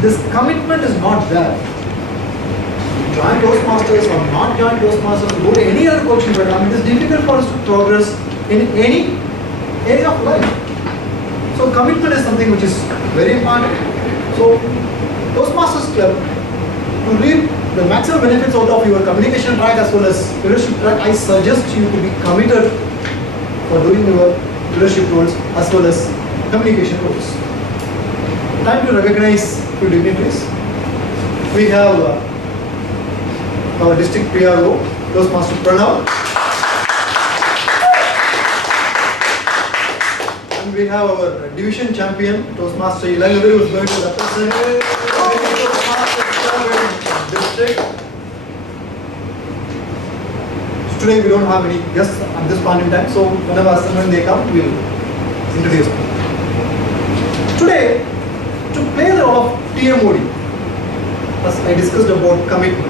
this commitment is not there, join Toastmasters or not join Toastmasters, go to any other coaching program, it is difficult for us to progress in any area of life. So commitment is something which is very important. So Toastmasters Club, to reap the maximum benefits out of your communication track as well as leadership track, I suggest you to be committed for doing your leadership roles as well as communication roles. Time to recognize few dignitaries. We have our district PRO, Toastmaster Pranav. And we have our division champion, Toastmaster Ilagadu, who is going to represent Toastmaster district. Today we don't have any guests at this point in time, so when they come, we will introduce them. Today, to play the role of TMOD, as I discussed about commitment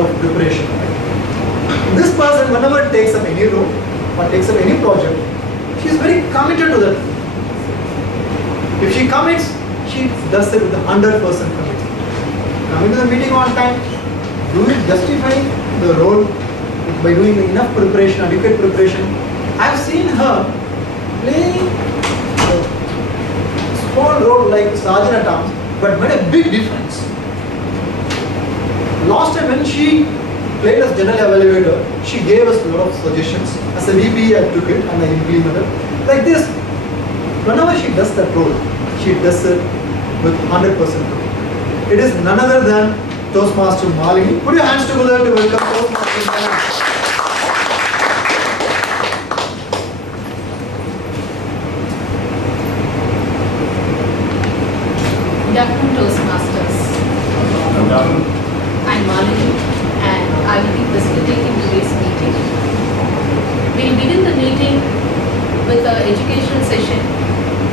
of preparation. This person, whenever takes up any role or takes up any project, she is very committed to that. If she commits, she does it with 100% commitment. Coming to the meeting on time, justifying the role by doing enough preparation, adequate preparation. I have seen her playing a small role like Sergeant at Arms, but made a big difference. Last time when she played as general evaluator, she gave us a lot of suggestions. As a VP, I took it and I implemented. Like this, whenever she does that role, she does it with 100%. It is none other than Toastmaster Malini. Put your hands together to welcome Toastmaster Malini. Good afternoon, Toastmasters. Good afternoon. I'm Malini and I will be facilitating today's meeting. We'll begin the meeting with an educational session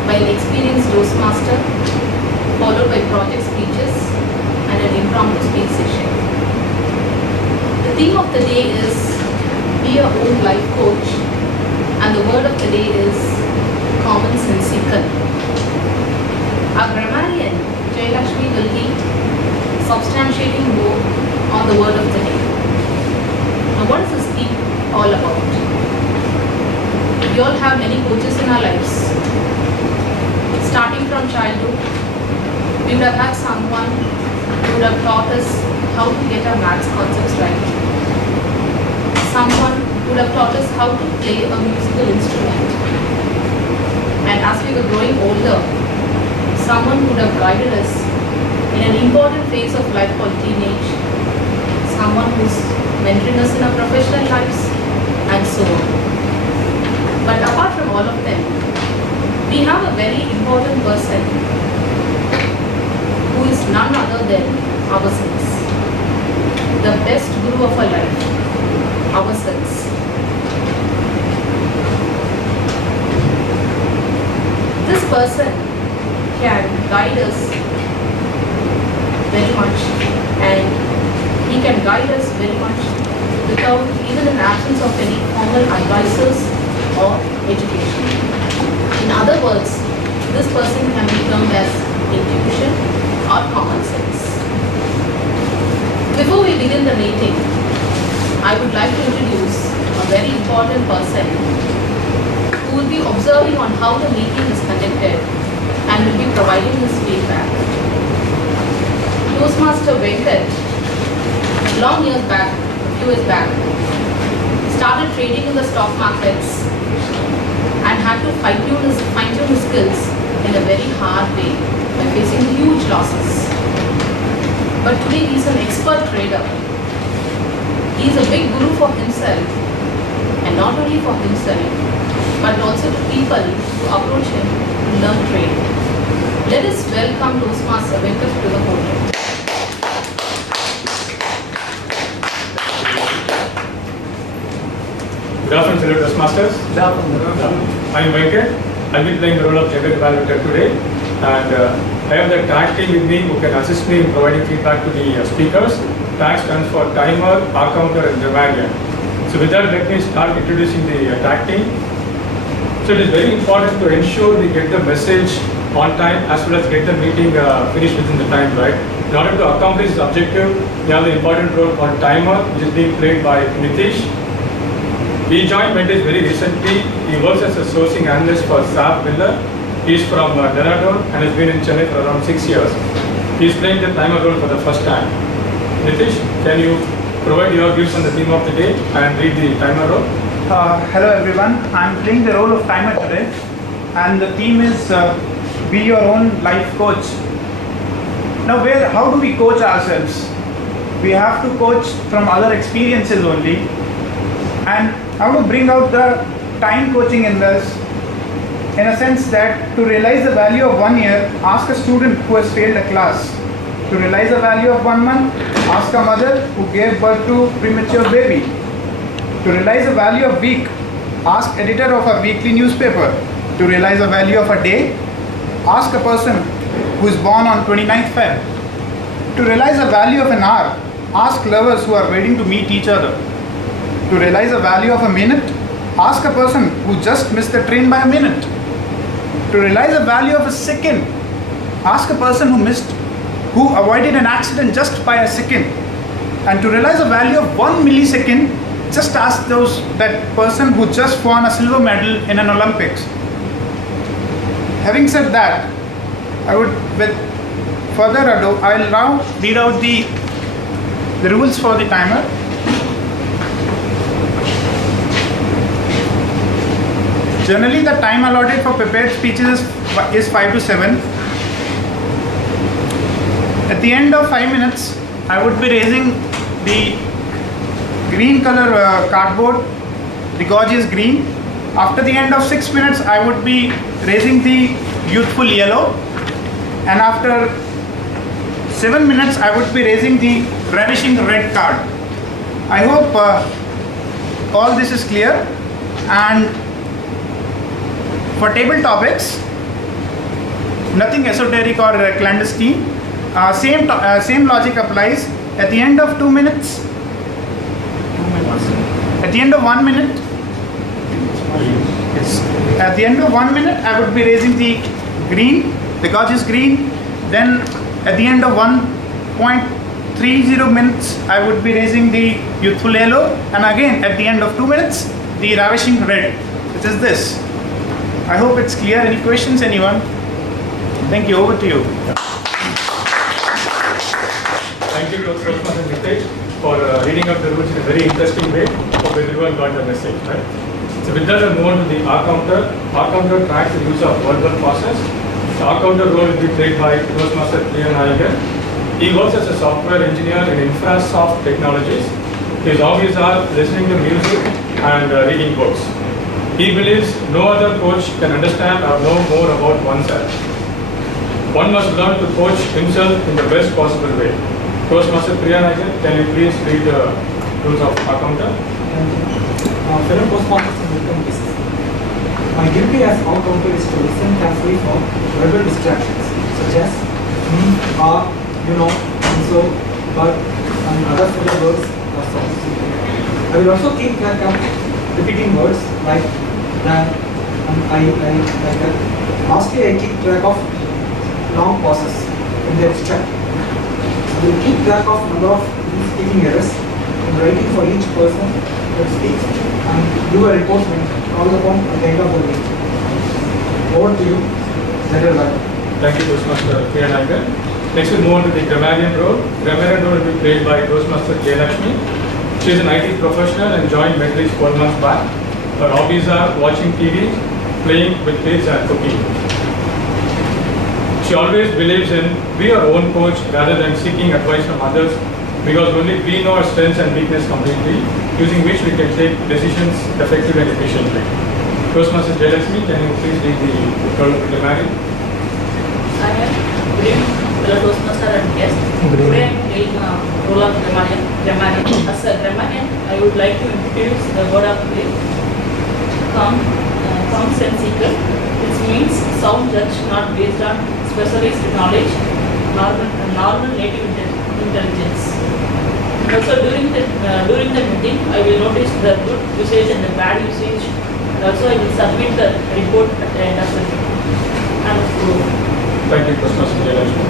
by an experienced Toastmaster, followed by project speeches and an impromptu speech session. The theme of the day is be your own life coach, and the word of the day is common sensical. Our grammarian Jayalakshmi will be substantiating more on the word of the day. Now, what is this theme all about? We all have many coaches in our lives. Starting from childhood, we would have had someone who would have taught us how to get our maths concepts right. Someone who would have taught us how to play a musical instrument. And as we were growing older, someone who would have guided us in an important phase of life called teenage, someone who's mentoring us in our professional lives, and so on. But apart from all of them, we have a very important person who is none other than ourselves. The best guru of our life, ourselves. This person can guide us very much, and he can guide us very much without even an absence of any formal advisors or education. In other words, this person can be termed as intuition or common sense. Before we begin the meeting, I would like to introduce a very important person who will be observing on how the meeting is conducted and will be providing his feedback. Toastmaster Venkat, long years back, a few years back, started trading in the stock markets and had to fine-tune his skills in a very hard way by facing huge losses. But today he is an expert trader. He is a big guru for himself, and not only for himself, but also to people who approach him to learn trading. Let us welcome Toastmaster Venkat to the podium. Good afternoon, fellow Toastmasters. Good afternoon. I am Venkat. I will be playing the role of general evaluator today, and I have the tag team with me who can assist me in providing feedback to the speakers. Tag stands for timer, R-counter, and grammarian. So with that, let me start introducing the tag team. So it is very important to ensure we get the message on time as well as get the meeting finished within the time, right? In order to accomplish this objective, we have the important role called timer, which is being played by Nitish. He joined Medley very recently. He works as a sourcing analyst for SAP Miller. He is from Dehradun and has been in Chennai for around 6 years. He is playing the timer role for the first time. Nitish, can you provide your views on the theme of the day and read the timer role? Hello everyone, I am playing the role of timer today, and the theme is be your own life coach. Now how do we coach ourselves? We have to coach from other experiences only, and I want to bring out the time coaching in this, in a sense that to realize the value of 1 year, ask a student who has failed a class. To realize the value of 1 month, ask a mother who gave birth to premature baby. To realize the value of week, ask editor of a weekly newspaper. To realize the value of a day, ask a person who is born on 29th Feb. To realize the value of an hour, ask lovers who are waiting to meet each other. To realize the value of a minute, ask a person who just missed the train by a minute. To realize the value of a second, ask a person who avoided an accident just by a second. And to realize the value of 1 millisecond, just ask that person who just won a silver medal in an Olympics. Having said that, with further ado, I will now read out the rules for the timer. Generally, the time allotted for prepared speeches is 5 to 7. At the end of 5 minutes, I would be raising the green color cardboard, the gauge is green. After the end of 6 minutes, I would be raising the youthful yellow, and after 7 minutes, I would be raising the ravishing red card. I hope all this is clear. And for table topics, nothing esoteric or clandestine. Same logic applies. At the end of 2 minutes, at the end of 1 minute, yes. At the end of 1 minute, I would be raising the green, the gauge is green. Then at the end of 1.30 minutes, I would be raising the youthful yellow. And again, at the end of 2 minutes, the ravishing red, which is this. I hope it's clear. Any questions, anyone? Thank you. Over to you. Thank you, Toastmaster Nitish, for reading up the rules in a very interesting way. Hope everyone got the message, right? So with that, I'll move on to the R counter. R counter tracks the use of verbal process. The R counter role will be played by Toastmaster Priyan Nayagan. He works as a software engineer in Infrasoft Technologies. His hobbies are listening to music and reading books. He believes no other coach can understand or know more about oneself. One must learn to coach himself in the best possible way. Toastmaster Priyan Nayagan, can you please read the rules of R counter? Fellow Toastmasters and welcome guests. My duty as R counter is to listen carefully for verbal distractions such as you know, and so, but, and other similar words or sounds. I will also keep track of repeating words like that and I like that. Lastly, I keep track of long pauses when they distract. I will keep track of number of speaking errors and writing for each person that speaks and do a report when called upon at the end of the day. Over to you, better luck. Thank you, Toastmaster Priyan Nayagan. Next, we'll move on to the grammarian role. Grammarian role will be played by Toastmaster Jayalakshmi. She is an IT professional and joined Medley 4 months back. Her hobbies are watching TV, playing with kids and cooking. She always believes in be our own coach rather than seeking advice from others, because only we know our strengths and weakness completely, using which we can take decisions effectively and efficiently. Toastmaster Jayalakshmi, can you please read the role of the grammarian? I am fellow Toastmaster and guest. Today I am playing role of grammarian. As a grammarian, I would like to introduce the word of the day, consensical, which means sound judge not based on specialized knowledge, normal native intelligence. Also during the meeting, I will notice the good usage and the bad usage, and also I will submit the report at the end of the meeting. I and of growth. Thank you, Toastmaster Jailashmi.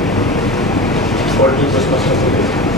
Over to you, Toastmaster.